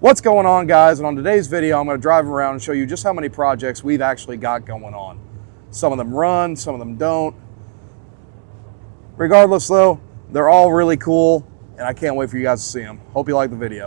What's going on, guys? And on today's video, I'm going to drive around and show you just how many projects we've actually got going on. Some of them run, some of them don't. Regardless though, they're all really cool and I can't wait for you guys to see them. Hope you like the video.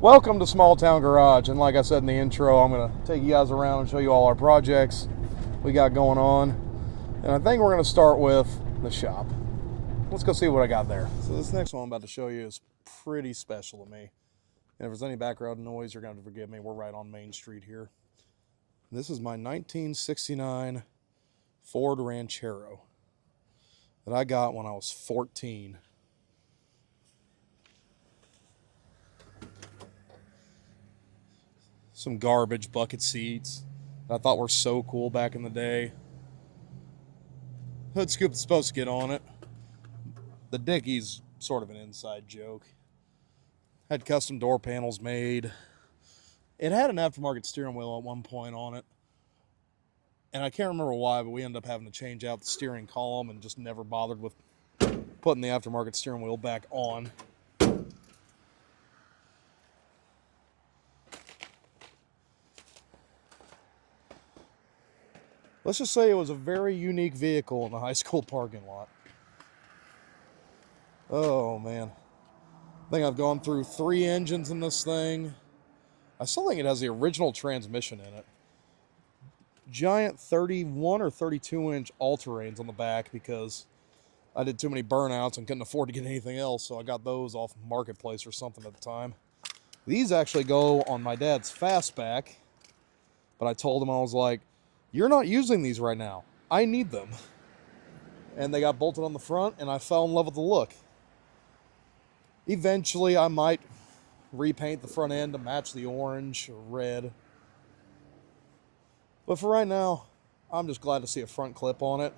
Welcome to Small Town Garage, and like I said in the intro, I'm going to take you guys around and show you all our projects we got going on. And I think we're going to start with the shop. Let's go see what I got there. So this next one I'm about to show you is pretty special to me. And if there's any background noise, you're going to have to forgive me. We're right on Main Street here. This is my 1969 Ford Ranchero that I got when I was 14. Some garbage bucket seats that I thought were so cool back in the day. Hood scoop is supposed to get on it. The dickie's sort of an inside joke. Had custom door panels made. It had an aftermarket steering wheel at one point on it. And I can't remember why, but we ended up having to change out the steering column and just never bothered with putting the aftermarket steering wheel back on. Let's just say it was a very unique vehicle in the high school parking lot. Oh, man. I think I've gone through 3 engines in this thing. I still think it has the original transmission in it. Giant 31 or 32-inch all-terrains on the back because I did too many burnouts and couldn't afford to get anything else, so I got those off Marketplace or something at the time. These actually go on my dad's fastback, but I told him, I was like, you're not using these right now. I need them. And they got bolted on the front, and I fell in love with the look. Eventually, I might repaint the front end to match the orange or red. But for right now, I'm just glad to see a front clip on it,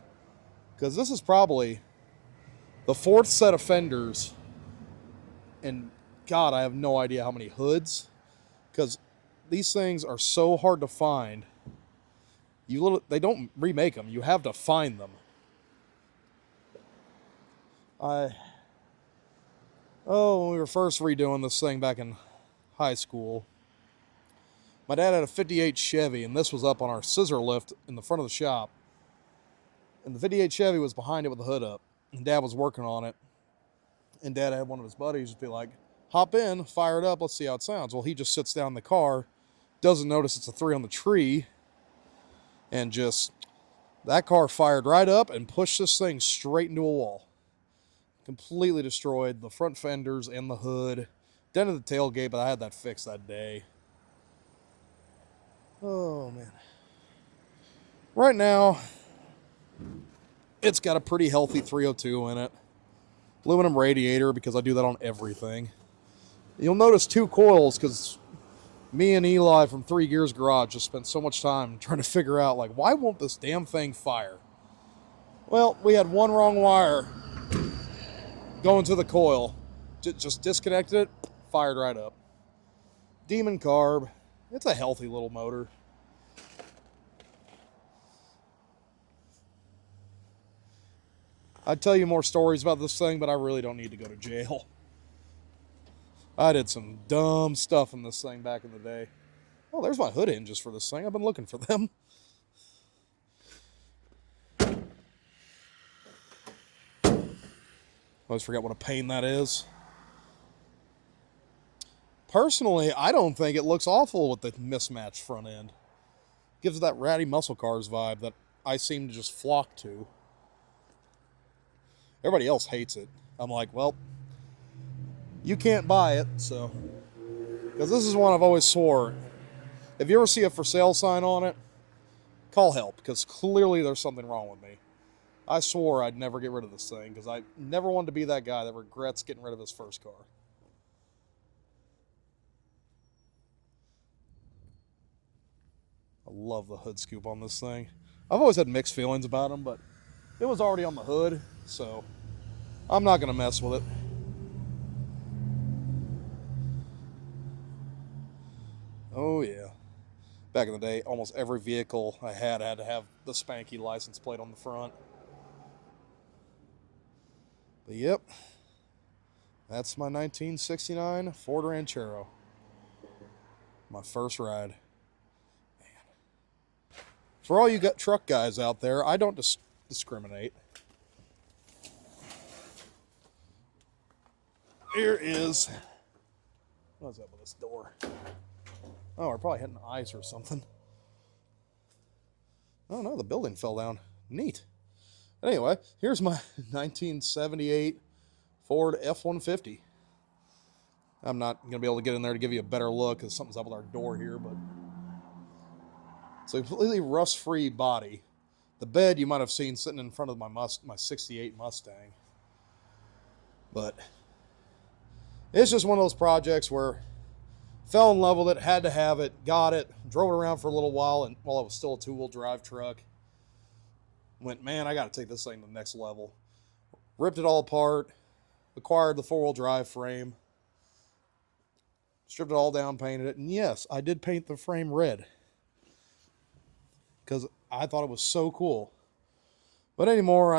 because this is probably the 4th set of fenders. And God, I have no idea how many hoods, because these things are so hard to find. They don't remake them. You have to find them. When we were first redoing this thing back in high school, my dad had a 58 Chevy, and this was up on our scissor lift in the front of the shop. And the 58 Chevy was behind it with the hood up. And Dad was working on it. And Dad had one of his buddies just be like, hop in, fire it up, let's see how it sounds. Well, he just sits down in the car, doesn't notice it's a 3 on the tree, and just, that car fired right up and pushed this thing straight into a wall. Completely destroyed the front fenders and the hood. Dented the tailgate, but I had that fixed that day. Oh, man. Right now, it's got a pretty healthy 302 in it. Aluminum radiator, because I do that on everything. You'll notice 2 coils, because me and Eli from 3 Gears Garage just spent so much time trying to figure out, like, why won't this damn thing fire? Well, we had one wrong wire going to the coil. Just disconnected it, fired right up. Demon carb. It's a healthy little motor. I'd tell you more stories about this thing, but I really don't need to go to jail. I did some dumb stuff in this thing back in the day. Oh, there's my hood hinges for this thing. I've been looking for them. I always forget what a pain that is. Personally, I don't think it looks awful with the mismatched front end. Gives that ratty muscle cars vibe that I seem to just flock to. Everybody else hates it. I'm like, well, you can't buy it, so. Because this is one I've always swore. If you ever see a for sale sign on it, call help, because clearly there's something wrong with me. I swore I'd never get rid of this thing, because I never wanted to be that guy that regrets getting rid of his first car. I love the hood scoop on this thing. I've always had mixed feelings about them, but it was already on the hood, so I'm not going to mess with it. Oh yeah. Back in the day, almost every vehicle I had to have the Spanky license plate on the front. But yep, that's my 1969 Ford Ranchero. My first ride. For all you truck guys out there, I don't discriminate. Here is... What's up with this door? Oh, we're probably hitting ice or something. Oh no, the building fell down. Neat. Anyway, here's my 1978 Ford F-150. I'm not going to be able to get in there to give you a better look because something's up with our door here, but it's a completely rust-free body. The bed you might have seen sitting in front of my 68 Mustang. But it's just one of those projects where fell in love with it, had to have it, got it, drove it around for a little while, and while it was still a two-wheel drive truck, went, man, I got to take this thing to the next level. Ripped it all apart, acquired the four-wheel drive frame, stripped it all down, painted it, and yes, I did paint the frame red because I thought it was so cool. But anymore,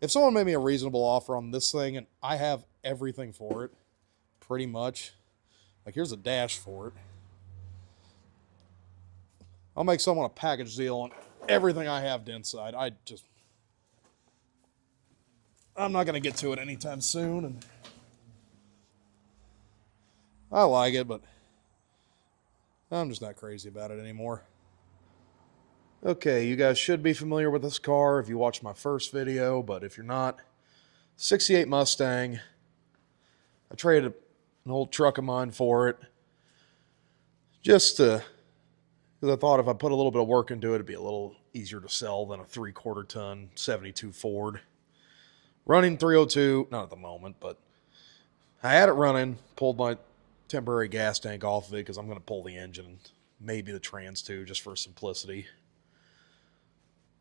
if someone made me a reasonable offer on this thing, and I have everything for it, pretty much, like here's a dash for it, I'll make someone a package deal on everything I have inside. I'm not going to get to it anytime soon, and I like it, but I'm just not crazy about it anymore. Okay, you guys should be familiar with this car if you watched my first video, but if you're not, 68 Mustang. I traded an old truck of mine for it, just because I thought if I put a little bit of work into it, it'd be a little easier to sell than a 3/4 ton 72 Ford. Running 302, not at the moment, but I had it running, pulled my temporary gas tank off of it because I'm going to pull the engine, maybe the trans too, just for simplicity.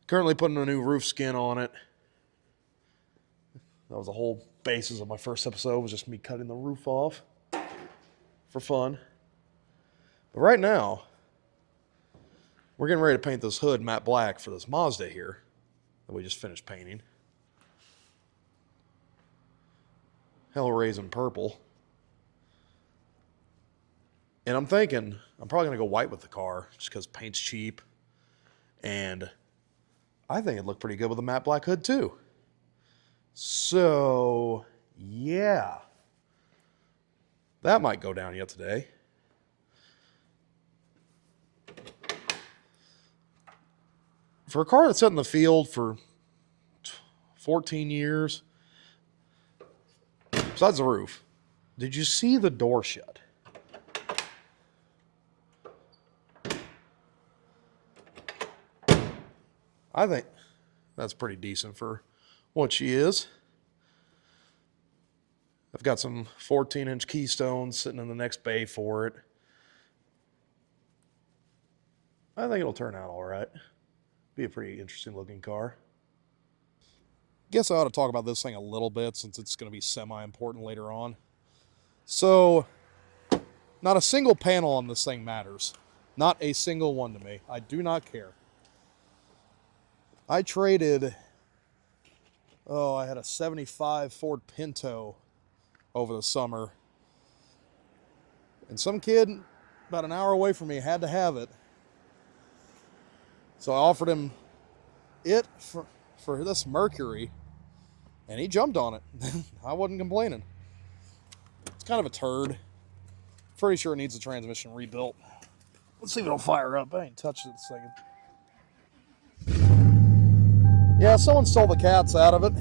Currently putting a new roof skin on it. That was the whole basis of my first episode, was just me cutting the roof off for fun. But right now, we're getting ready to paint this hood matte black for this Mazda here that we just finished painting. Hellraisin purple. And I'm thinking I'm probably going to go white with the car just because paint's cheap. And I think it'd look pretty good with a matte black hood too. So, yeah. That might go down yet today. For a car that's sat in the field for 14 years, besides the roof, did you see the door shut? I think that's pretty decent for what she is. I've got some 14-inch keystones sitting in the next bay for it. I think it'll turn out all right. Be a pretty interesting looking car. Guess I ought to talk about this thing a little bit since it's going to be semi-important later on. So, not a single panel on this thing matters. Not a single one to me. I do not care. I traded, I had a 75 Ford Pinto over the summer. And some kid about an hour away from me had to have it. So I offered him it for this Mercury, and he jumped on it. I wasn't complaining. It's kind of a turd. Pretty sure it needs the transmission rebuilt. Let's see if it'll fire up. I ain't touched it a second. Yeah, someone stole the cats out of it,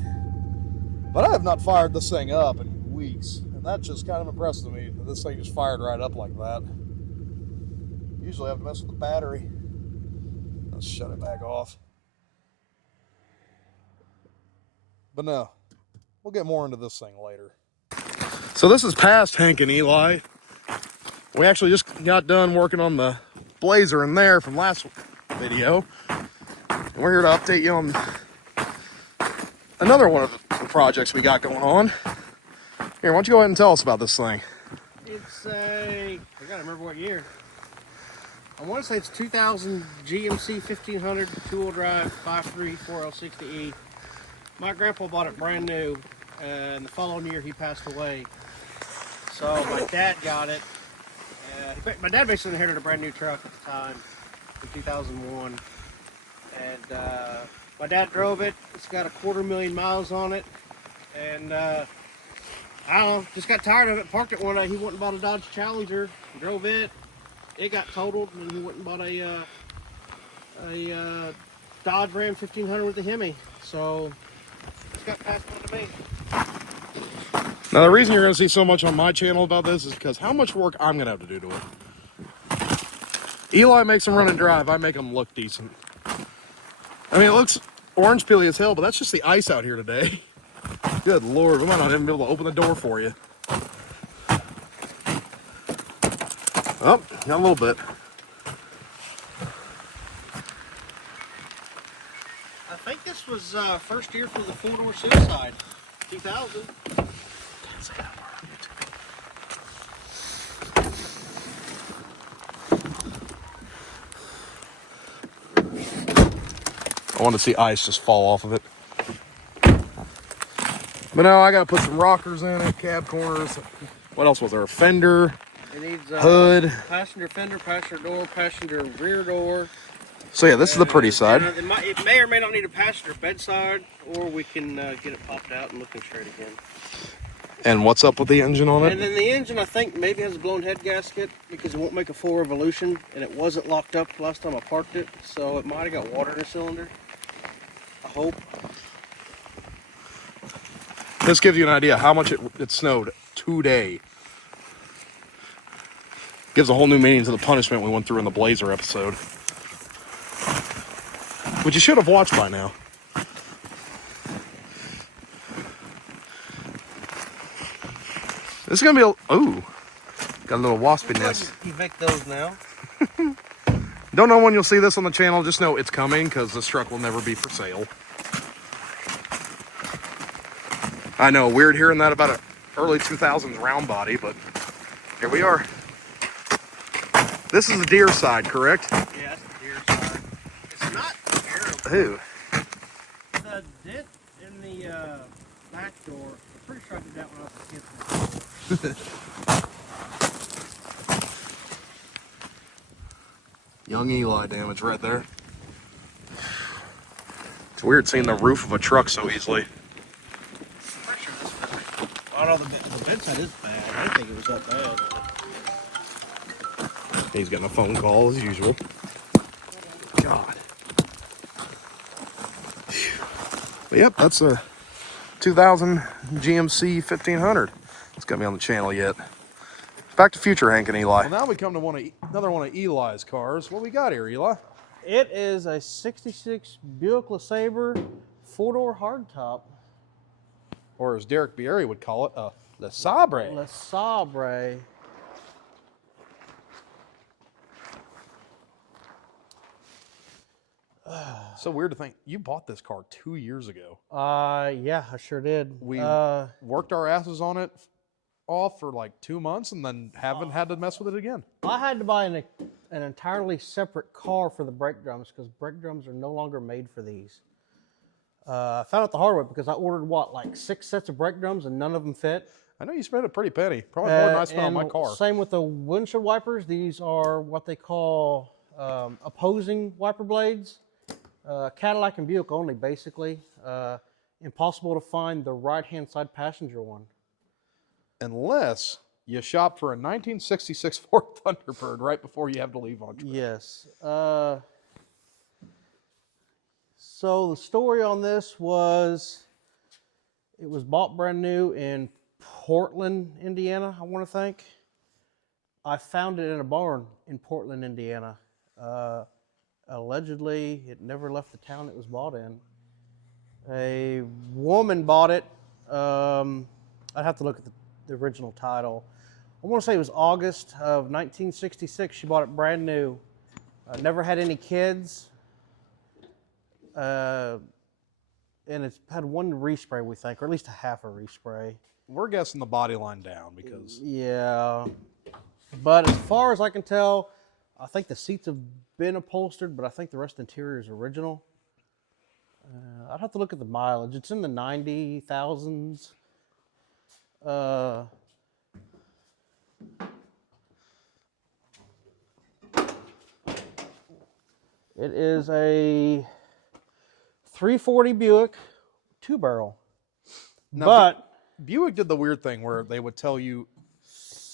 but I have not fired this thing up in weeks, and that just kind of impressed me that this thing just fired right up like that. Usually I have to mess with the battery. Let's shut it back off. But no, we'll get more into this thing later. So this is past Hank and Eli. We actually just got done working on the Blazer in there from last video. And we're here to update you on another one of the projects we got going on. Here, why don't you go ahead and tell us about this thing? I got a remember what year. I want to say it's 2000 GMC 1500 two-wheel drive 5.3 4L60E. My grandpa bought it brand new, and the following year he passed away. So my dad got it. My dad basically inherited a brand new truck at the time in 2001, and my dad drove it. It's got 250,000 miles on it, and I don't know, just got tired of it. Parked it one day. He went and bought a Dodge Challenger, drove it. It got totaled, and he went and bought a Dodge Ram 1500 with a Hemi. So it's got passed on to me. Now, the reason you're going to see so much on my channel about this is because how much work I'm going to have to do to it. Eli makes them run and drive. I make them look decent. I mean, it looks orange peely as hell, but that's just the ice out here today. Good Lord, we might not even be able to open the door for you. Oh, got a little bit. I think this was first year for the four-door Suicide, 2000. I want to see ice just fall off of it. But no, I got to put some rockers in it, cab corners. What else was there? A fender, It needs hood. passenger fender, passenger door, passenger rear door. So yeah, this is the pretty side. It may or may not need a passenger bedside, or we can get it popped out and looking straight again. And what's up with the engine on it? And then the engine, I think, maybe has a blown head gasket because it won't make a full revolution, and it wasn't locked up last time I parked it, so it might have got water in the cylinder. I hope. This gives you an idea how much it snowed today. Gives a whole new meaning to the punishment we went through in the Blazer episode, which you should have watched by now. This is gonna be ooh, got a little waspy nest. Evict those now. Don't know when you'll see this on the channel. Just know it's coming because this truck will never be for sale. I know, weird hearing that about an early 2000s round body, but here we are. This is the deer side, correct? Yeah, that's the deer side. It's not terrible. Ooh. The dent in the back door, I'm pretty sure I did that when I was a kid. Young Eli damage right there. It's weird seeing the roof of a truck so easily. Pretty sure this is bad. Oh no, the vent side is bad. I didn't think it was that bad. He's getting a phone call as usual. God. But yep, that's a 2000 GMC 1500. It's got me on the channel yet. Back to future Hank and Eli. Well, now we come to another one of Eli's cars. What we got here, Eli? It is a 66 Buick LeSabre four-door hardtop. Or as Derek Bieri would call it, a LeSabre. LeSabre. So weird to think you bought this car 2 years ago. Yeah, I sure did. We worked our asses on it off for like 2 months and then haven't had to mess with it again. I had to buy an entirely separate car for the brake drums because brake drums are no longer made for these. I found out the hard way because I ordered like 6 sets of brake drums and none of them fit. I know you spent a pretty penny, probably more than I spent on my car. Same with the windshield wipers. These are what they call opposing wiper blades. Cadillac and Buick only, basically. Impossible to find the right-hand side passenger one. Unless you shop for a 1966 Ford Thunderbird right before you have to leave on trip. Yes. So the story on this was, it was bought brand new in Portland, Indiana, I want to think. I found it in a barn in Portland, Indiana. Allegedly, it never left the town it was bought in. A woman bought it. I'd have to look at the original title. I want to say it was August of 1966. She bought it brand new. Never had any kids. And it's had one respray, we think, or at least a half a respray. We're guessing the body line down because... Yeah. But as far as I can tell, I think the seats have been upholstered, but I think the rest of the interior is original. I'd have to look at the mileage. It's in the 90,000s. It is a 340 Buick 2-barrel. Now, But Buick did the weird thing where they would tell you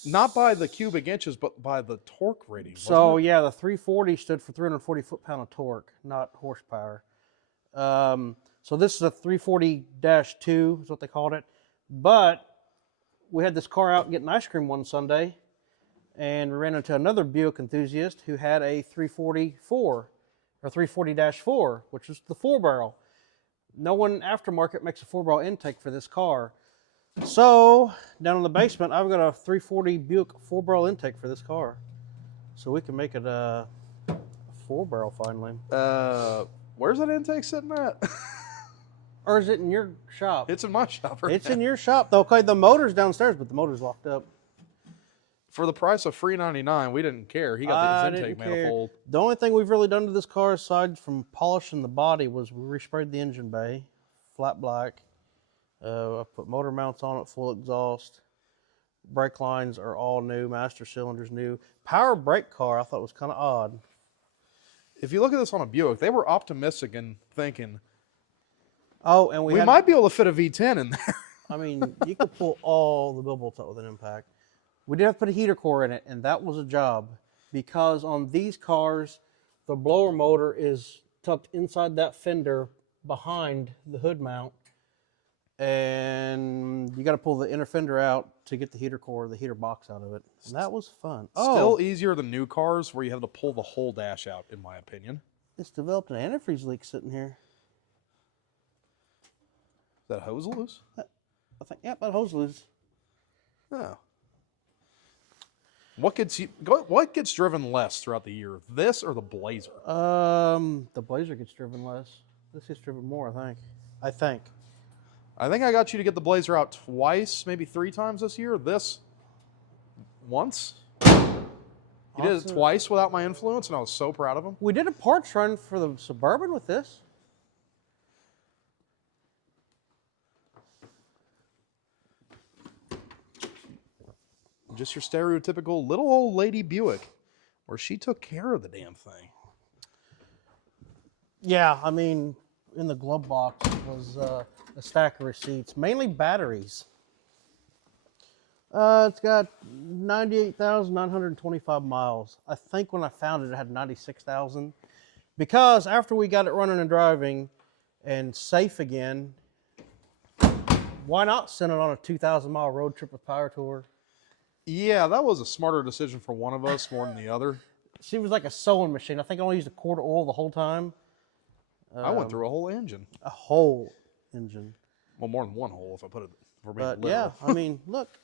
not by the cubic inches, but by the torque rating. Wasn't so it? yeah, the 340 stood for 340 foot-pound of torque, not horsepower. So this is a 340-2 is what they called it. But we had this car out getting ice cream one Sunday, and we ran into another Buick enthusiast who had a 344 or 340-4, which is the 4-barrel. No one aftermarket makes a 4-barrel intake for this car. So down in the basement, I've got a 340 Buick 4-barrel intake for this car. So we can make it a 4-barrel finally. Where's that intake sitting at? Or is it in your shop? It's in my shop. Right It's now. in your shop though. Okay, the motor's downstairs, but the motor's locked up. For the price of $399, we didn't care. He got his intake manifold. The only thing we've really done to this car, aside from polishing the body, was we resprayed the engine bay, flat black. I put motor mounts on it, full exhaust. Brake lines are all new. Master cylinder's new. Power brake car, I thought was kind of odd. If you look at this on a Buick, they were optimistic in thinking Oh, and we might be able to fit a V10 in there. I mean, you could pull all the bill bolts out with an impact. We did have to put a heater core in it, and that was a job because on these cars, the blower motor is tucked inside that fender behind the hood mount, and you got to pull the inner fender out to get the heater core, the heater box out of it. And that was fun. Still easier than new cars where you have to pull the whole dash out, in my opinion. It's developed an antifreeze leak sitting here. Is that hose loose? I think, yeah, that hose loose. Oh. What gets driven less throughout the year, this or the Blazer? The Blazer gets driven less. This gets driven more, I think. I think I got you to get the Blazer out twice, maybe 3 times this year. This once. He did it twice without my influence, and I was so proud of him. We did a parts run for the Suburban with this. Just your stereotypical little old lady Buick, where she took care of the damn thing. Yeah, I mean, in the glove box was a stack of receipts, mainly batteries. It's got 98,925 miles. I think when I found it, it had 96,000. Because after we got it running and driving and safe again, why not send it on a 2,000-mile road trip with Power Tour? Yeah, that was a smarter decision for one of us more than the other. She was like a sewing machine. I think I only used a quart of oil the whole time. I went through a whole engine. A whole engine. Well, more than one hole if I put it for being But literal. yeah, I mean, look.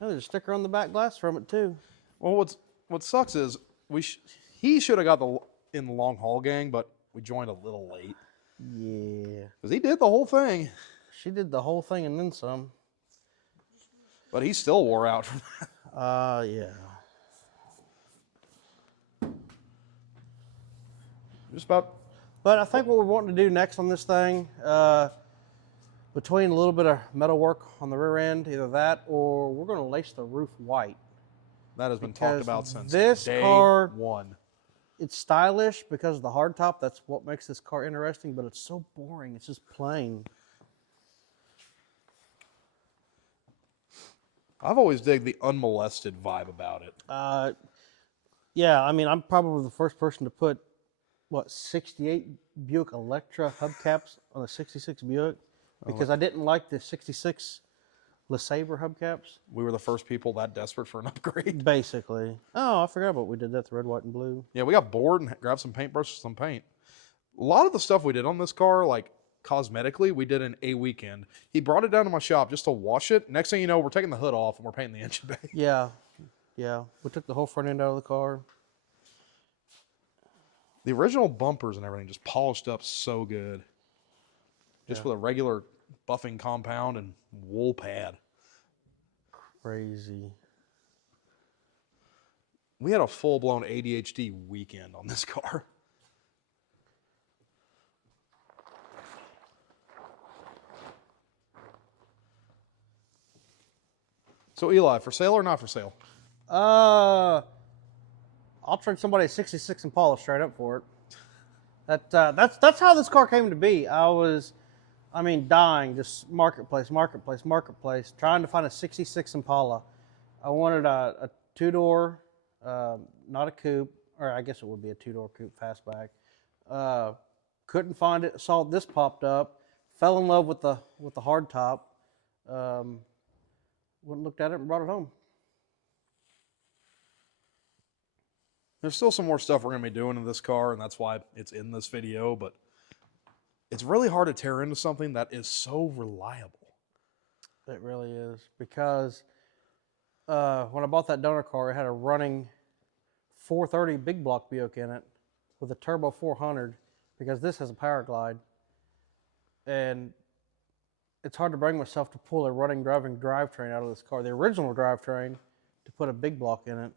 Oh, there's a sticker on the back glass from it too. Well, what sucks is he should have got in the long haul gang, but we joined a little late. Yeah. Because he did the whole thing. She did the whole thing and then some. But he still wore out from that. Yeah. Just about. But I think what we're wanting to do next on this thing, between a little bit of metal work on the rear end, either that or we're going to lace the roof white. That has been Because talked about since this day car- one. It's stylish because of the hardtop. That's what makes this car interesting, but it's so boring. It's just plain. I've always digged the unmolested vibe about it. Yeah, I mean, I'm probably the first person to put, 68 Buick Electra hubcaps on a 66 Buick because I didn't like the 66 LeSabre hubcaps. We were the first people that desperate for an upgrade. Basically. Oh, I forgot about we did that, the red, white, and blue. Yeah, we got bored and grabbed some paintbrushes, some paint. A lot of the stuff we did on this car, like cosmetically, we did in a weekend. He brought it down to my shop just to wash it. Next thing you know, we're taking the hood off and we're painting the engine bay. Yeah, yeah. We took the whole front end out of the car. The original bumpers and everything just polished up so good. Just with a regular buffing compound and wool pad. Crazy. We had a full-blown ADHD weekend on this car. So Eli, for sale or not for sale? I'll trade somebody a 66 Impala straight up for it. That's how this car came to be. Dying, just marketplace, trying to find a 66 Impala. I wanted a two-door, not a coupe, or I guess it would be a two-door coupe fastback. Couldn't find it. Saw this popped up. Fell in love with the hard top. Went and looked at it and brought it home. There's still some more stuff we're going to be doing in this car, and that's why it's in this video, but it's really hard to tear into something that is so reliable. It really is, because when I bought that donor car, it had a running 430 big block Buick in it with a turbo 400, because this has a power glide. And it's hard to bring myself to pull a running driving drivetrain out of this car, the original drivetrain, to put a big block in it.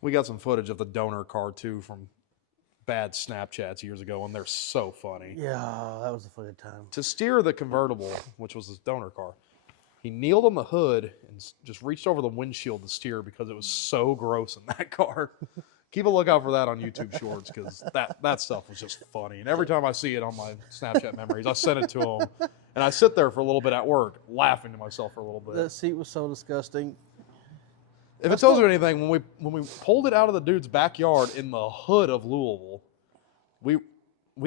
We got some footage of the donor car too from bad Snapchats years ago, and they're so funny. Yeah, that was a good time. To steer the convertible, which was his donor car, he kneeled on the hood and just reached over the windshield to steer because it was so gross in that car. Keep a lookout for that on YouTube Shorts, because that stuff was just funny. And every time I see it on my Snapchat memories, I send it to him. And I sit there for a little bit at work, laughing to myself for a little bit. That seat was so disgusting. If it tells you anything, when we pulled it out of the dude's backyard in the hood of Louisville, we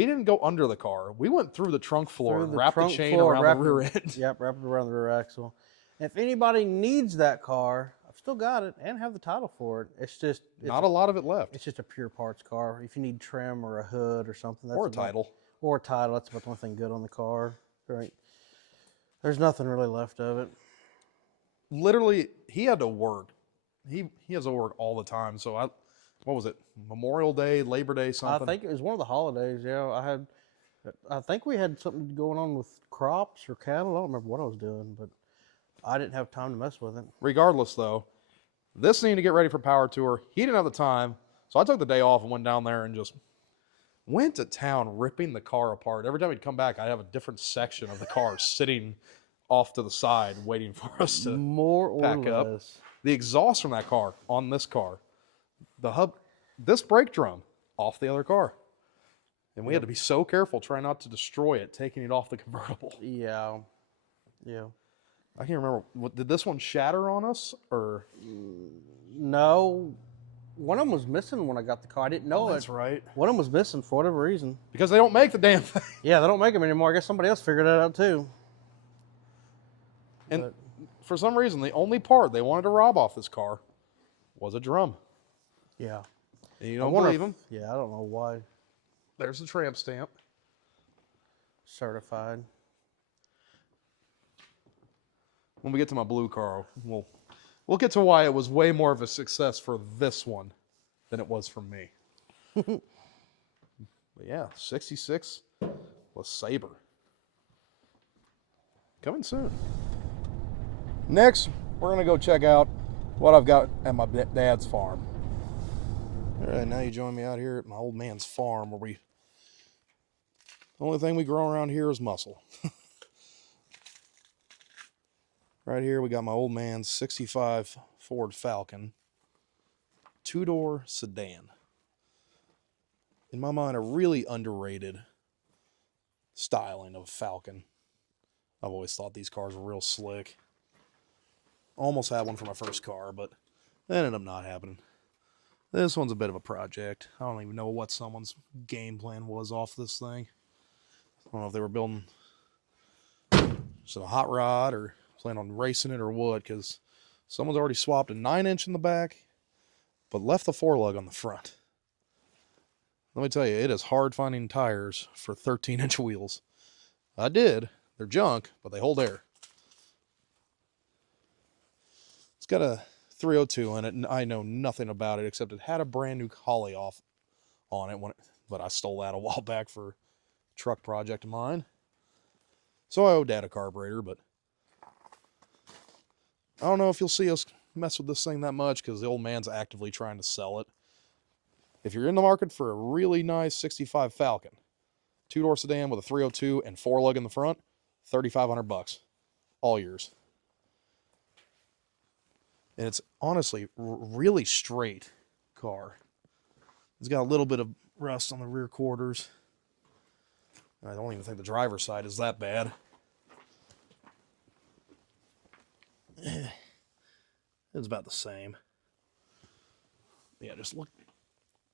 didn't go under the car. We went through the trunk floor and wrapped the chain around the rear end. Yep, wrapped it around the rear axle. If anybody needs that car, I've still got it and have the title for it. It's not a lot of it left. It's just a pure parts car. If you need trim or a hood or something, Or a title. Or a title, that's about the only thing good on the car. Right. There's nothing really left of it. Literally, he had to work. He has to work all the time. So what was it? Memorial Day, Labor Day, something? I think it was one of the holidays. Yeah, I think we had something going on with crops or cattle. I don't remember what I was doing, but I didn't have time to mess with it. Regardless, though, this needed to get ready for Power Tour. He didn't have the time, so I took the day off and went down there and just went to town ripping the car apart. Every time he'd come back, I'd have a different section of the car sitting off to the side waiting for us to more or pack less. up. The exhaust from that car on this car, the hub, this brake drum off the other car. And we had to be so careful trying not to destroy it, taking it off the convertible. Yeah. Yeah. I can't remember. Did this one shatter on us or? No. One of them was missing when I got the car. I didn't know it. That's right. One of them was missing for whatever reason. Because they don't make the damn thing. Yeah, they don't make them anymore. I guess somebody else figured that out too. And for some reason, the only part they wanted to rob off this car was a drum. Yeah. And you don't believe them? Yeah, I don't know why. There's the tramp stamp. Certified. When we get to my blue car, we'll get to why it was way more of a success for this one than it was for me. But yeah, 66 LeSabre. Coming soon. Next, we're going to go check out what I've got at my dad's farm. All right, now you join me out here at my old man's farm, where the only thing we grow around here is muscle. Right here, we got my old man's 65 Ford Falcon, two-door sedan. In my mind, a really underrated styling of Falcon. I've always thought these cars were real slick. Almost had one for my first car, but that ended up not happening. This one's a bit of a project. I don't even know what someone's game plan was off this thing. I don't know if they were building just a hot rod or plan on racing it or what, because someone's already swapped a 9-inch in the back, but left the 4-lug on the front. Let me tell you, it is hard finding tires for 13-inch wheels. I did. They're junk, but they hold air. It's got a 302 in it, and I know nothing about it except it had a brand new Collie off on it, but I stole that a while back for a truck project of mine. So I owe Dad a carburetor, but I don't know if you'll see us mess with this thing that much because the old man's actively trying to sell it. If you're in the market for a really nice 65 Falcon, two-door sedan with a 302 and 4-lug in the front, $3,500, all yours. And it's honestly really straight car. It's got a little bit of rust on the rear quarters. I don't even think the driver's side is that bad. It's about the same. Yeah, just look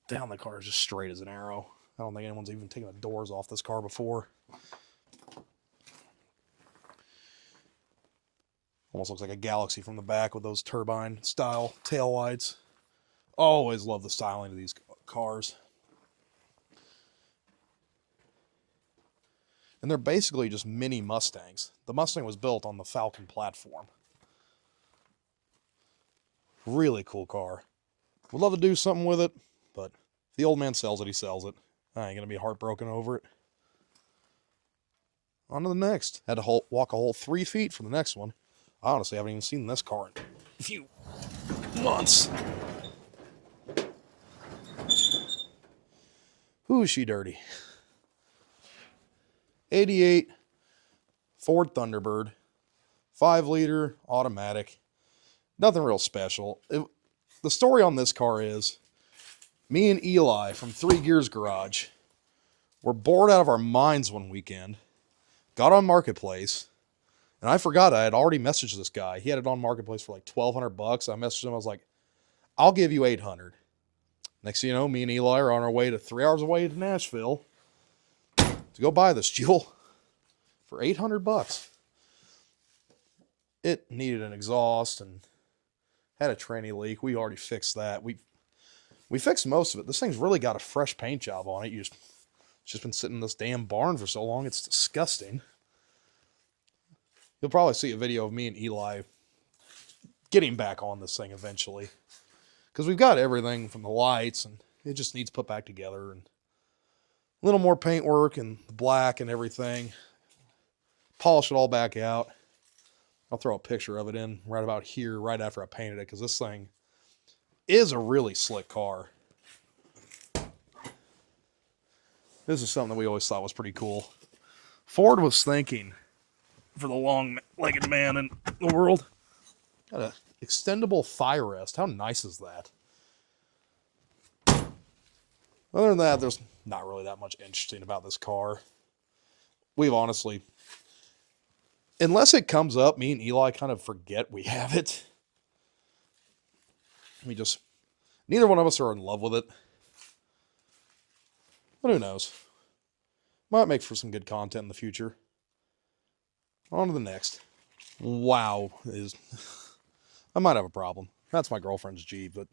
down the car, is just straight as an arrow. I don't think anyone's even taken the doors off this car before. Almost looks like a Galaxy from the back with those turbine style tail lights. Always love the styling of these cars. And they're basically just mini Mustangs. The Mustang was built on the Falcon platform. Really cool car. Would love to do something with it, but if the old man sells it, he sells it. I ain't gonna be heartbroken over it. On to the next. Had to walk a whole 3 feet for the next one. I honestly haven't even seen this car in a few months. Ooh, is she dirty. 88 Ford Thunderbird, 5-liter automatic. Nothing real special. The story on this car is me and Eli from Three Gears Garage were bored out of our minds one weekend, got on Marketplace, and I forgot I had already messaged this guy. He had it on Marketplace for like $1,200. I messaged him. I was like, I'll give you $800. Next thing you know, me and Eli are on our way to 3 hours away to Nashville to go buy this Jewel for $800. It needed an exhaust and had a tranny leak. We already fixed that. We fixed most of it. This thing's really got a fresh paint job on it. It's just been sitting in this damn barn for so long. It's disgusting. You'll probably see a video of me and Eli getting back on this thing eventually. Because we've got everything from the lights, and it just needs put back together. And a little more paint work and black and everything. Polish it all back out. I'll throw a picture of it in right about here, right after I painted it, because this thing is a really slick car. This is something that we always thought was pretty cool. Ford was thinking, for the long-legged man in the world, got an extendable thigh rest. How nice is that? Other than that, there's not really that much interesting about this car. We've honestly, unless it comes up, me and Eli kind of forget we have it. Neither one of us are in love with it. But who knows? Might make for some good content in the future. On to the next. Wow. I might have a problem. That's my girlfriend's Jeep, but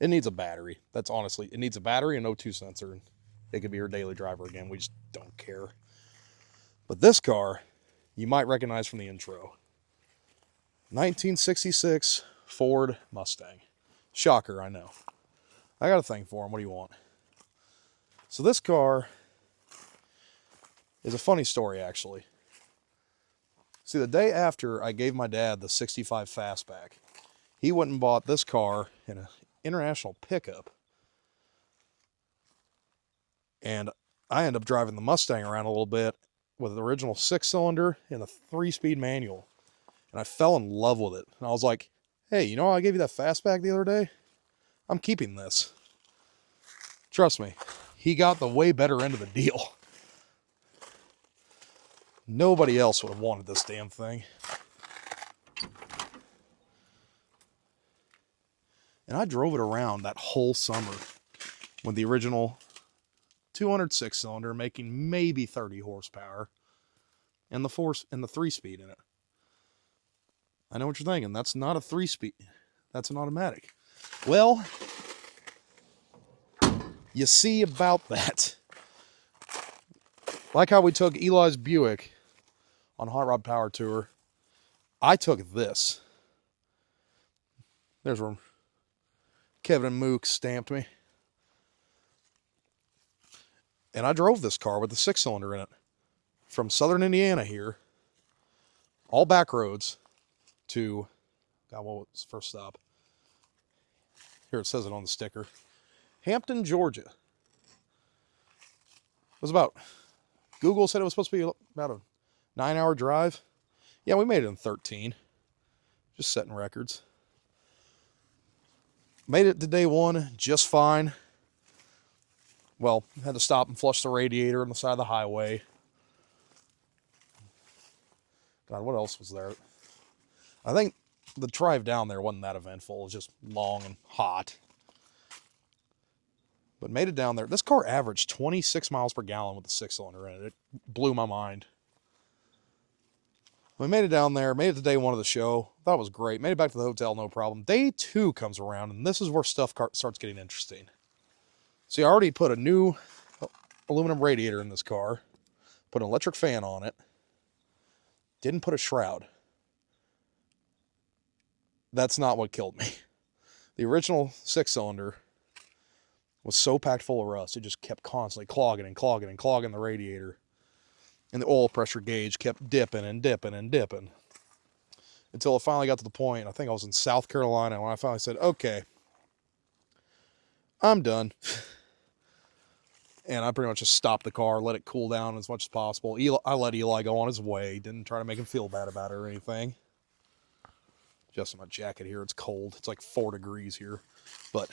it needs a battery. It needs a battery and O2 sensor. And it could be her daily driver again. We just don't care. But this car, you might recognize from the intro. 1966 Ford Mustang. Shocker, I know. I got a thing for him. What do you want? So this car is a funny story, actually. See, the day after I gave my dad the 65 Fastback, he went and bought this car in an international pickup. And I ended up driving the Mustang around a little bit with the original 6-cylinder and the 3-speed manual. And I fell in love with it. And I was like, hey, you know, I gave you that Fastback the other day? I'm keeping this. Trust me, he got the way better end of the deal. Nobody else would have wanted this damn thing. And I drove it around that whole summer with the original 206-cylinder, making maybe 30 horsepower, and the 3-speed in it. I know what you're thinking. That's not a 3-speed. That's an automatic. Well, you see about that. Like how we took Eli's Buick on Hot Rod Power Tour, I took this. There's where Kevin and Mook stamped me. And I drove this car with the 6-cylinder in it. from southern Indiana here, all back roads, to, God, what was the first stop? Here it says it on the sticker. Hampton, Georgia. It was about, Google said it was supposed to be about a 9-hour drive. Yeah, we made it in 13. Just setting records. Made it to day one just fine. Well, had to stop and flush the radiator on the side of the highway. God, what else was there? I think the drive down there wasn't that eventful. It was just long and hot. But made it down there. This car averaged 26 miles per gallon with the 6-cylinder in it. It blew my mind. We made it down there, made it to day one of the show. Thought it was great. Made it back to the hotel, no problem. Day two comes around, and this is where stuff starts getting interesting. See, I already put a new aluminum radiator in this car, put an electric fan on it, didn't put a shroud. That's not what killed me. The original 6-cylinder was so packed full of rust, it just kept constantly clogging and clogging and clogging the radiator. And the oil pressure gauge kept dipping and dipping and dipping. Until it finally got to the point, I think I was in South Carolina, when I finally said, okay, I'm done. And I pretty much just stopped the car, let it cool down as much as possible. I let Eli go on his way, didn't try to make him feel bad about it or anything. Just in my jacket here, it's cold. It's like 4 degrees here. But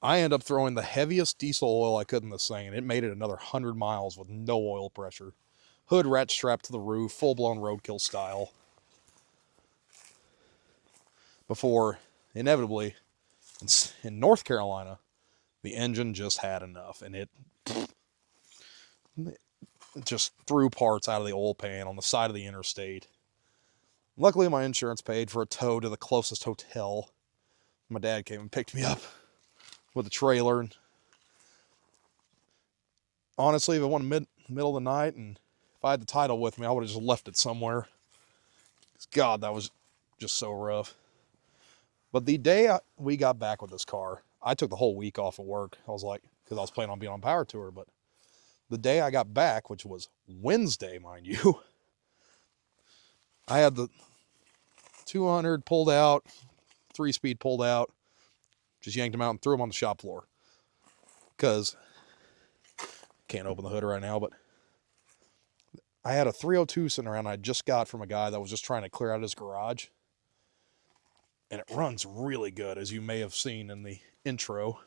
I ended up throwing the heaviest diesel oil I could in this thing, and it made it another 100 miles with no oil pressure. Hood ratchet strapped to the roof, full-blown roadkill style. Before, inevitably, in North Carolina, the engine just had enough, and it just threw parts out of the oil pan on the side of the interstate. Luckily, my insurance paid for a tow to the closest hotel. My dad came and picked me up with a trailer. And honestly, if it went middle of the night and if I had the title with me, I would have just left it somewhere. God, that was just so rough. But the day we got back with this car, I took the whole week off of work. I was like, because I was planning on being on power tour. But the day I got back, which was Wednesday, mind you, I had the 200 pulled out, 3-speed pulled out, just yanked them out and threw them on the shop floor. Because, can't open the hood right now, but I had a 302 sitting around I just got from a guy that was just trying to clear out his garage. And it runs really good, as you may have seen in the intro.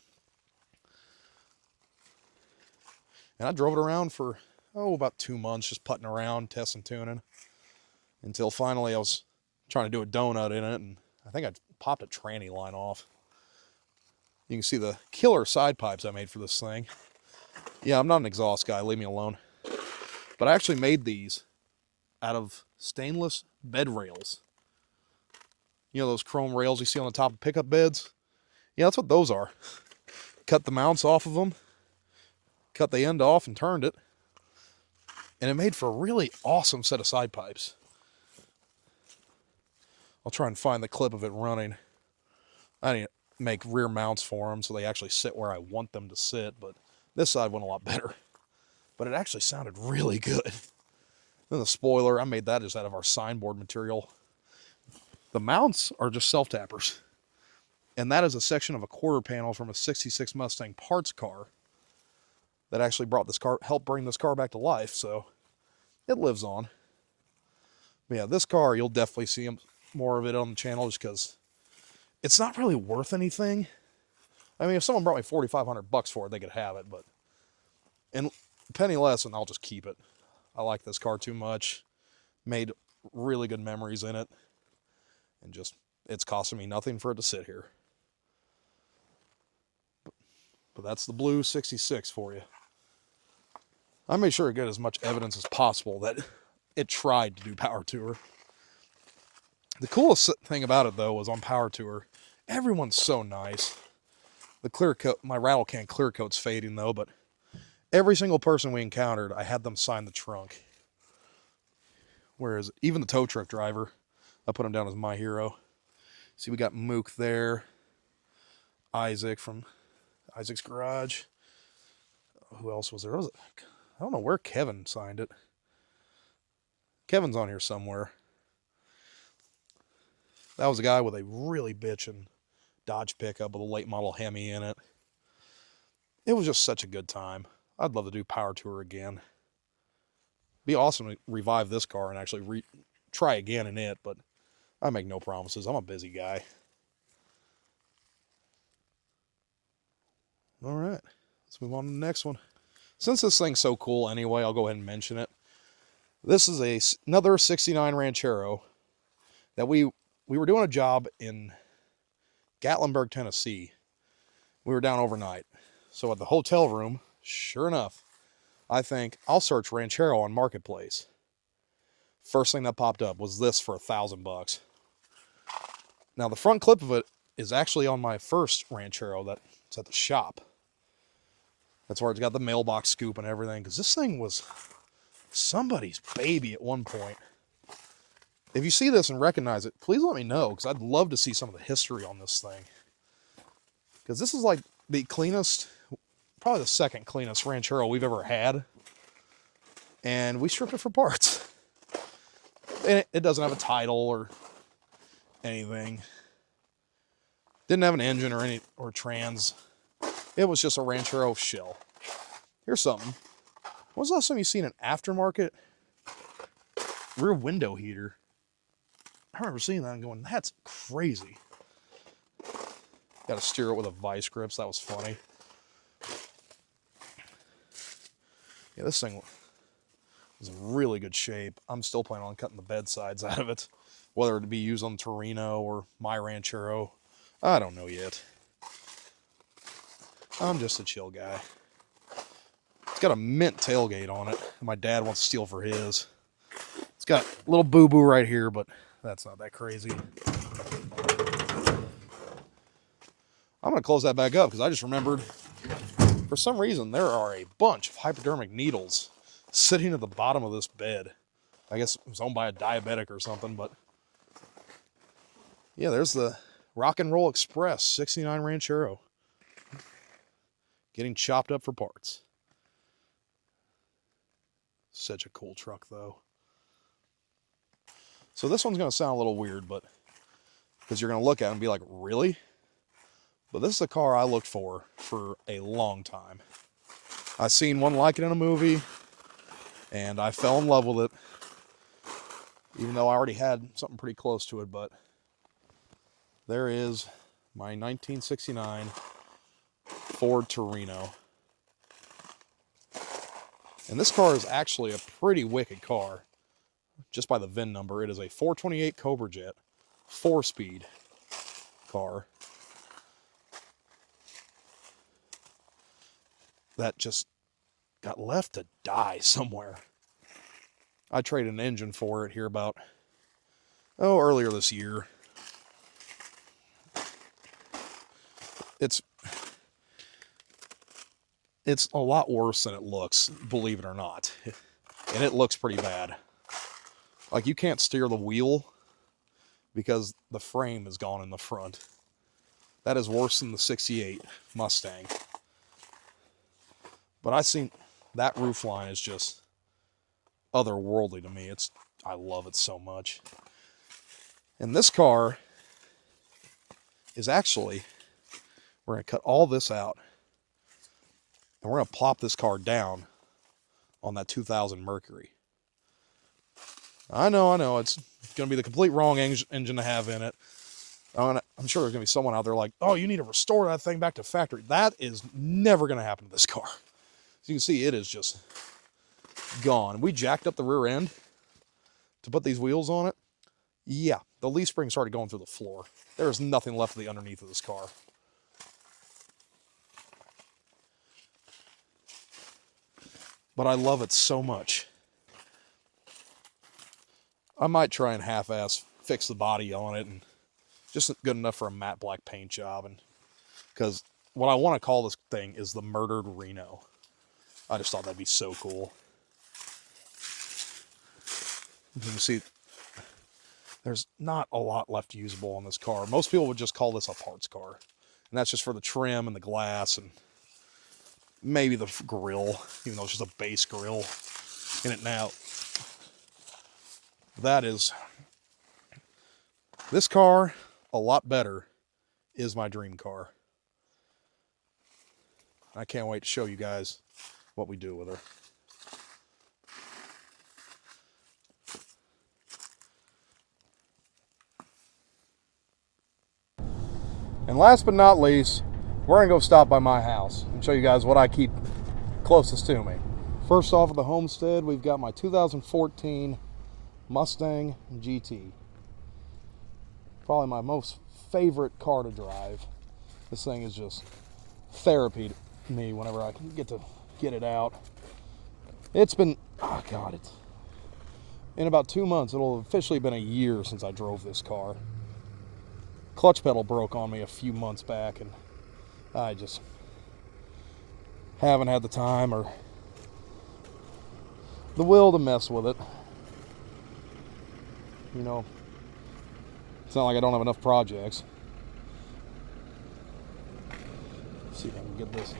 And I drove it around for, about 2 months, just putting around, testing, tuning. Until finally I was trying to do a donut in it, and I think I popped a tranny line off. You can see the killer side pipes I made for this thing. Yeah, I'm not an exhaust guy, leave me alone. But I actually made these out of stainless bed rails. You know those chrome rails you see on the top of pickup beds? Yeah, that's what those are. Cut the mounts off of them, cut the end off and turned it. And it made for a really awesome set of side pipes. I'll try and find the clip of it running. I need to make rear mounts for them so they actually sit where I want them to sit, but this side went a lot better. But it actually sounded really good. Then the spoiler, I made that just out of our signboard material. The mounts are just self-tappers. And that is a section of a quarter panel from a 66 Mustang parts car that actually helped bring this car back to life, so it lives on. But yeah, this car, you'll definitely see more of it on the channel just because it's not really worth anything. I mean, if someone brought me $4,500 for it, they could have it, but and penny less and I'll just keep it. I like this car too much. Made really good memories in it. And just, it's costing me nothing for it to sit here. But that's the blue 66 for you. I made sure to get as much evidence as possible that it tried to do Power Tour. The coolest thing about it, though, was on Power Tour, everyone's so nice. The clear coat, my rattle can clear coat's fading, though, but every single person we encountered, I had them sign the trunk. Whereas even the tow truck driver, I put him down as my hero. See, we got Mook there. Isaac from Isaac's Garage. Who else was there? I I don't know where Kevin signed it. Kevin's on here somewhere. That was a guy with a really bitchin' Dodge pickup with a late model Hemi in it. It was just such a good time. I'd love to do Power Tour again. Be awesome to revive this car and actually try again in it, but I make no promises. I'm a busy guy. All right, let's move on to the next one. Since this thing's so cool anyway, I'll go ahead and mention it. This is another 69 Ranchero that we were doing a job in Gatlinburg, Tennessee. We were down overnight. So at the hotel room, sure enough, I think I'll search Ranchero on Marketplace. First thing that popped up was this for $1,000. Now the front clip of it is actually on my first Ranchero that's at the shop. That's where it's got the mailbox scoop and everything, because this thing was somebody's baby at one point. If you see this and recognize it, please let me know, because I'd love to see some of the history on this thing. Because this is like the cleanest, probably the second cleanest Ranchero we've ever had. And we stripped it for parts. And it doesn't have a title or anything. Didn't have an engine or trans. It was just a Ranchero shell. Here's something. When was the last time you seen an aftermarket rear window heater? I remember seeing that and going, that's crazy. Got to steer it with a vice grip, so that was funny. Yeah, this thing was in really good shape. I'm still planning on cutting the bed sides out of it, whether it be used on Torino or my Ranchero. I don't know yet. I'm just a chill guy. It's got a mint tailgate on it. My dad wants to steal for his. It's got a little boo-boo right here, but that's not that crazy. I'm going to close that back up because I just remembered, for some reason, there are a bunch of hypodermic needles sitting at the bottom of this bed. I guess it was owned by a diabetic or something, but yeah, there's the Rock and Roll Express 69 Ranchero. Getting chopped up for parts. Such a cool truck, though. So this one's going to sound a little weird, but because you're going to look at it and be like, really? But this is a car I looked for a long time. I seen one like it in a movie, and I fell in love with it, even though I already had something pretty close to it. But there is my 1969 Ford Torino. And this car is actually a pretty wicked car. Just by the VIN number, it is a 428 Cobra Jet 4-speed car that just got left to die somewhere. I traded an engine for it here about, earlier this year. It's a lot worse than it looks, believe it or not. And it looks pretty bad. Like, you can't steer the wheel because the frame is gone in the front. That is worse than the 68 Mustang. But I seen that roof line is just otherworldly to me. I love it so much. And this car is actually, we're going to cut all this out. And we're going to plop this car down on that 2000 Mercury. I know, it's going to be the complete wrong engine to have in it. I'm sure there's going to be someone out there like, oh, you need to restore that thing back to factory. That is never going to happen to this car. As you can see, it is just gone. We jacked up the rear end to put these wheels on it. Yeah, the leaf spring started going through the floor. There is nothing left of the underneath of this car. But I love it so much. I might try and half-ass fix the body on it, and just good enough for a matte black paint job. And because what I want to call this thing is the Murdered Reno. I just thought that'd be so cool. You can see there's not a lot left usable on this car. Most people would just call this a parts car, and that's just for the trim and the glass. And maybe the grill, even though it's just a base grill in it now. That is, this car, a lot better, is my dream car. I can't wait to show you guys what we do with her. And last but not least, we're gonna go stop by my house and show you guys what I keep closest to me. First off at the homestead, we've got my 2014 Mustang GT. Probably my most favorite car to drive. This thing is just therapy to me whenever I can get to get it out. It's been, oh God, it's in about 2 months, it'll have officially been a year since I drove this car. Clutch pedal broke on me a few months back, and I just haven't had the time or the will to mess with it. You know, it's not like I don't have enough projects. Let's see if I can get this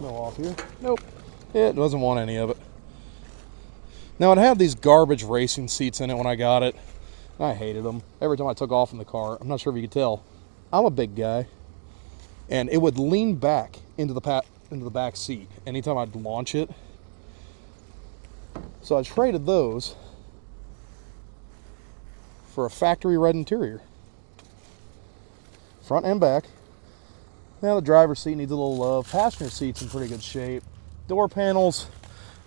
no off here. Nope, it doesn't want any of it. Now, it had these garbage racing seats in it when I got it. I hated them. Every time I took off in the car, I'm not sure if you could tell, I'm a big guy, and it would lean back into the back seat anytime I'd launch it. So I traded those for a factory red interior, front and back. Now the driver's seat needs a little love. Passenger seat's in pretty good shape. Door panels,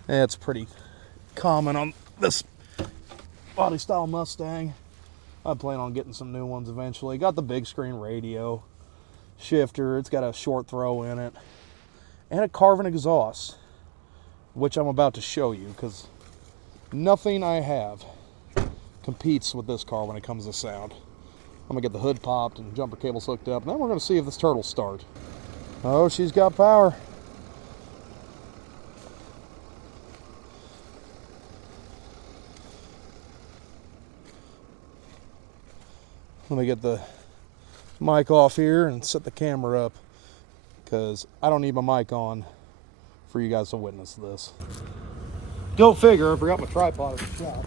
it's pretty common on this body style Mustang. I plan on getting some new ones eventually. Got the big screen radio, shifter, it's got a short throw in it, and a Carvin exhaust, which I'm about to show you because nothing I have competes with this car when it comes to sound. I'm gonna get the hood popped and jumper cables hooked up, and then we're gonna see if this turtle'll start. Oh, she's got power. Let me get the mic off here and set the camera up because I don't need my mic on for you guys to witness this. Go figure, I forgot my tripod at the shop.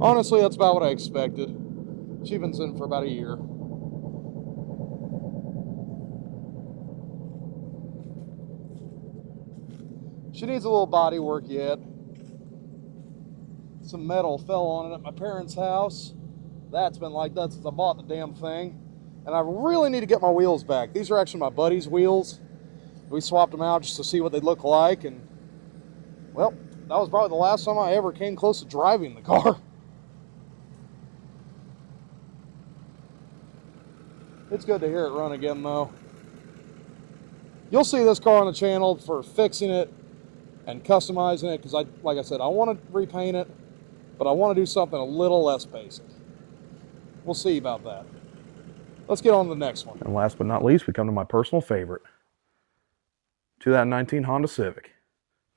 Honestly, that's about what I expected. She's been sitting for about a year. She needs a little body work yet. Some metal fell on it at my parents' house. That's been like that since I bought the damn thing. And I really need to get my wheels back. These are actually my buddy's wheels. We swapped them out just to see what they look like, and well, that was probably the last time I ever came close to driving the car. It's good to hear it run again though. You'll see this car on the channel for fixing it and customizing it, because like I said, I want to repaint it, but I want to do something a little less basic. We'll see about that. Let's get on to the next one. And last but not least, we come to my personal favorite. 2019 Honda Civic.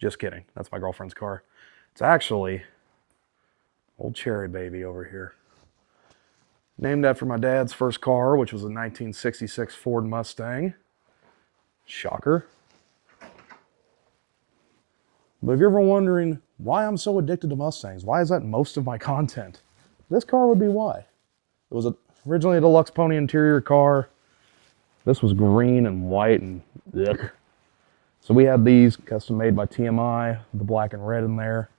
Just kidding, that's my girlfriend's car. It's actually old Cherry Baby over here. Named after my dad's first car, which was a 1966 Ford Mustang. Shocker. But if you're ever wondering why I'm so addicted to Mustangs, why is that most of my content? This car would be why. It was originally a deluxe pony interior car. This was green and white and ugh. So we had these custom made by TMI, the black and red in there.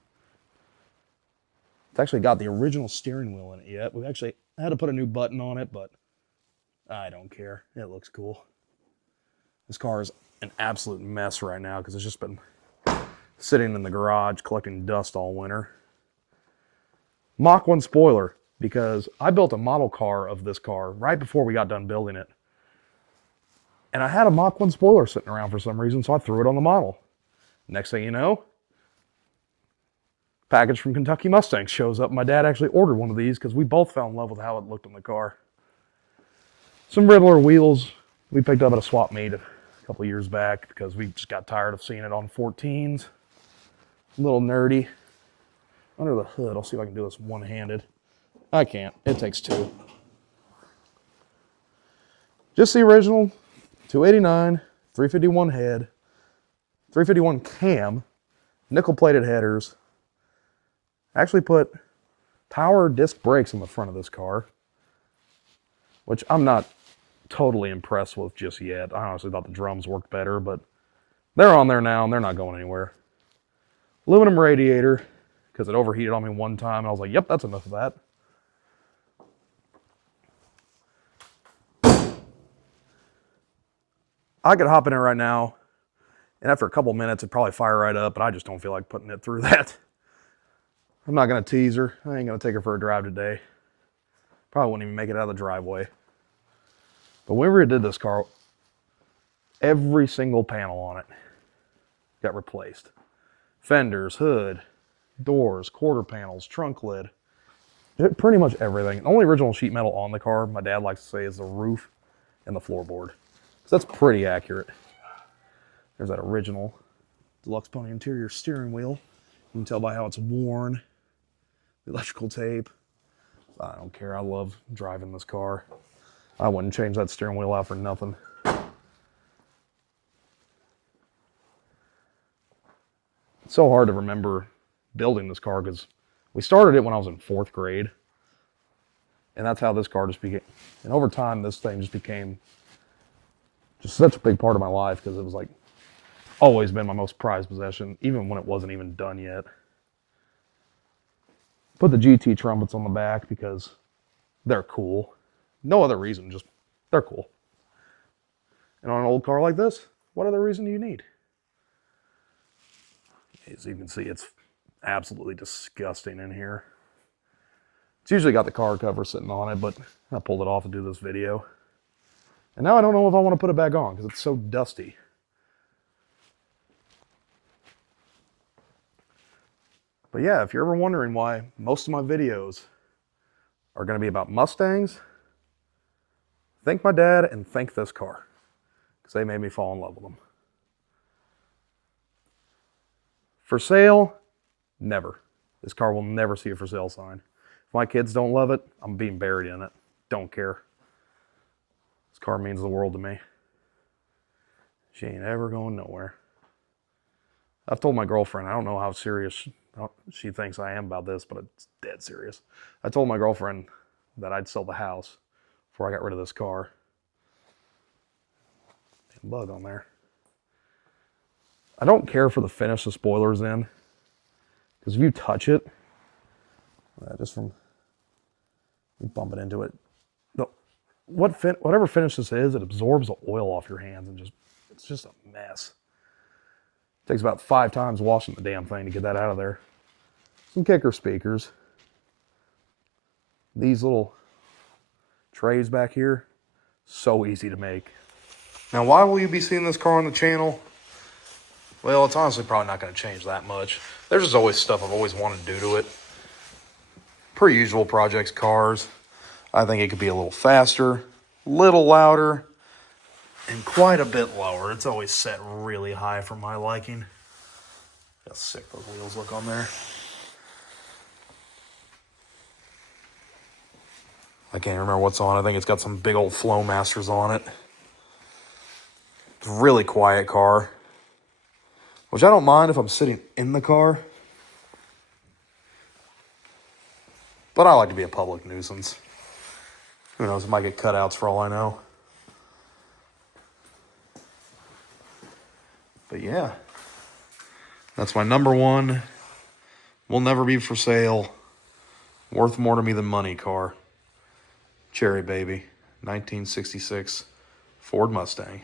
It's actually got the original steering wheel in it yet. We've actually had to put a new button on it, but I don't care. It looks cool. This car is an absolute mess right now because it's just been sitting in the garage collecting dust all winter. Mach 1 spoiler, because I built a model car of this car right before we got done building it. And I had a Mach 1 spoiler sitting around for some reason, so I threw it on the model. Next thing you know, package from Kentucky Mustang shows up. My dad actually ordered one of these because we both fell in love with how it looked in the car. Some Riddler wheels we picked up at a swap meet a couple years back because we just got tired of seeing it on 14s. A little nerdy. Under the hood, I'll see if I can do this one-handed. I can't. It takes two. Just the original 289, 351 head, 351 cam, nickel-plated headers. Actually put power disc brakes on the front of this car, which I'm not totally impressed with just yet. I honestly thought the drums worked better, but they're on there now and they're not going anywhere. Aluminum radiator, because it overheated on me one time, and I was like, yep, that's enough of that. I could hop in it right now, and after a couple minutes, it'd probably fire right up, but I just don't feel like putting it through that. I'm not going to tease her. I ain't going to take her for a drive today. Probably wouldn't even make it out of the driveway. But whenever we did this car, every single panel on it got replaced. Fenders, hood, doors, quarter panels, trunk lid. Pretty much everything. The only original sheet metal on the car, my dad likes to say, is the roof and the floorboard. So that's pretty accurate. There's that original Deluxe Pony interior steering wheel. You can tell by how it's worn. The electrical tape. I don't care. I love driving this car. I wouldn't change that steering wheel out for nothing. It's so hard to remember building this car because we started it when I was in 4th grade. And that's how this car just became. And over time, this thing just became just such a big part of my life because it was like always been my most prized possession, even when it wasn't even done yet. Put the GT trumpets on the back because they're cool. No other reason, just they're cool. And on an old car like this, what other reason do you need? As you can see, it's absolutely disgusting in here. It's usually got the car cover sitting on it, but I pulled it off to do this video. And now I don't know if I want to put it back on because it's so dusty. But yeah, if you're ever wondering why most of my videos are going to be about Mustangs, thank my dad and thank this car because they made me fall in love with them. For sale, never. This car will never see a for sale sign. If my kids don't love it, I'm being buried in it. Don't care. This car means the world to me. She ain't ever going nowhere. I've told my girlfriend, I don't know how serious she thinks I am about this, but it's dead serious. I told my girlfriend that I'd sell the house before I got rid of this car. Damn bug on there. I don't care for the finish the spoiler's in, because if you touch it, just from bumping into it, whatever finish this is, it absorbs the oil off your hands and it's just a mess. It takes about 5 times washing the damn thing to get that out of there. Some kicker speakers. These little trays back here, so easy to make. Now, why will you be seeing this car on the channel? Well, it's honestly probably not going to change that much. There's just always stuff I've always wanted to do to it. Per usual projects, cars. I think it could be a little faster, a little louder, and quite a bit lower. It's always set really high for my liking. How sick those wheels look on there. I can't remember what's on. I think it's got some big old Flowmasters on it. It's a really quiet car, which I don't mind if I'm sitting in the car. But I like to be a public nuisance. Who knows, it might get cutouts for all I know. But yeah, that's my number one, will never be for sale, worth more to me than money car. Cherry Baby. 1966 Ford Mustang.